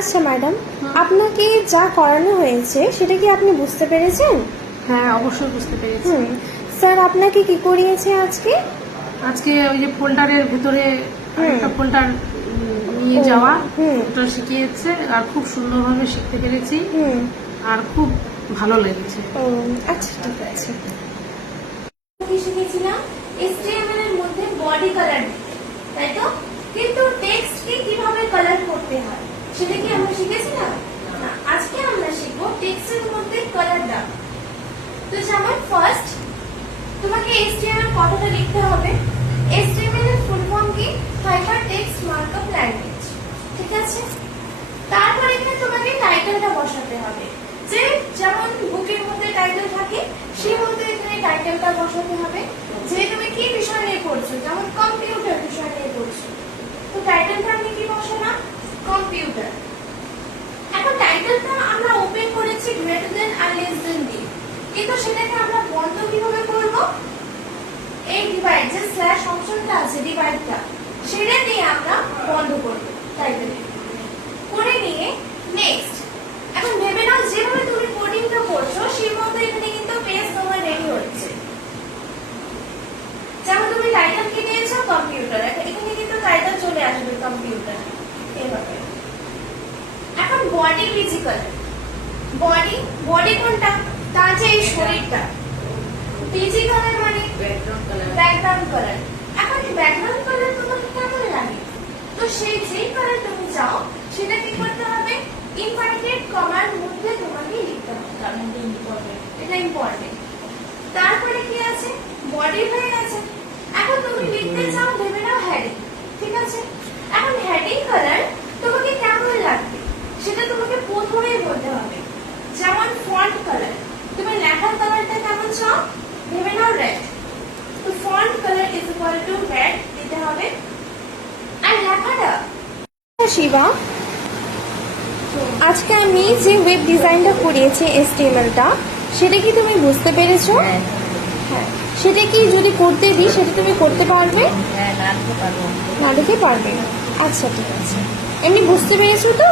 আচ্ছা ম্যাডাম, আপনাকে যা করানো হয়েছে সেটা কি আপনি বুঝতে পেরেছেন? হ্যাঁ, অবশ্যই বুঝতে পেরেছি। স্যার আপনাকে কি করিয়েছে আজকে? আজকে ওই যে ফোল্ডারের ভেতরে একটা ফোল্ডার নিয়ে যাওয়া, ওটা শিখিয়েছে আর খুব সুন্দরভাবে শিখতে পেরেছি আর খুব ভালো লেগেছে। আচ্ছা ঠিক আছে। কি শিখেছিলাম HTML এর মধ্যে বডি কালার দিতে, তাই তো? কিন্তু টেক্সট কে কিভাবে কালার করতে হয় সেটা কি আমরা শিখেছিলাম না? আজকে আমরা শিখবো টেক্সটের মধ্যে কালার দাও। তো যেমন ফার্স্ট তোমাকে HTML কতটা লিখতে হবে। HTML এর ফুল ফর্ম কি? হাইপারটেক্সট মার্কআপ ল্যাঙ্গুয়েজ, ঠিক আছে? তারপর এখানে তোমাকে টাইটেলটা বসাতে হবে। যে যেমন বুকের মধ্যে টাইটেল থাকে সেই মতো এখানে টাইটেলটা বসাতে হবে। যে তুমি কি বিষয় নিয়ে পড়ছো, যেমন কম্পিউটার বিষয় নিয়ে পড়ছো, তো টাইটেলটা আমি কি বসালাম? কম্পিউটার। এখন টাইটেলটা আমরা ওপেন করেছি গ্রেটার দেন আর লেস দেন দিয়ে, কিন্তু সেটাকে আমরা বন্ধ কিভাবে করব? এই ডিভাইড যে স্ল্যাশ অপশনটা আছে, ডিভাইডটা সেটা দিয়ে আমরা বন্ধ করব টাইটেল করে নিয়ে নেক্সট। এখন ভেবে নাও যেভাবে তুমি কোডিংটা করছো সেই মতো এখানে কিন্তু পেজ তোমার রেডি হচ্ছে। যেমন তুমি টাইটেল কি দিয়েছো? কম্পিউটার। এখানে কিন্তু টাইটেল চলে আসবে কম্পিউটার এইভাবে। এখন বডি ফিজিক্যাল, বডি বডি কোনটা? তার যে এই শরীরটা। ফিজিক্যাল মানে ব্যাকগ্রাউন্ড কালার। এখন ব্যাকগ্রাউন্ড কালার তোমাকে কেমন লাগে? তো সেই যেই কালার তুমি চাও সেটা কি করতে হবে? ইনভার্টেড কমার মধ্যে তোমাকে লিখতে হবে। এটা ইম্পর্টেন্ট। তারপরে কি আছে? বডি হয়ে গেছে। এখন তুমি লিখতে চাও ভেবে নাও হেডিং, ঠিক আছে? এখন হেডিং কালার তোমাকে কেমন লাগবে সেটা তোমাকে প্রথমেই বলতে হবে। যেমন ফন্ট কালার, তুমি লেখার কালারটা কেমন চাও? ভেবে নাও রেড। তো font colour is equal to red দিতে হবে। আর লেখাটা শিবা, আজকে আমি যে ওয়েব ডিজাইনটা করিয়েছি HTML-টা, সেটা কি তুমি বুঝতে পেরেছো? হ্যাঁ। সেটা কি যদি করতে দিই সেটা তুমি করতে পারবে? না, লিখতে পারবে। আচ্ছা ঠিক আছে। এমনি বুঝতে পেরেছো তো?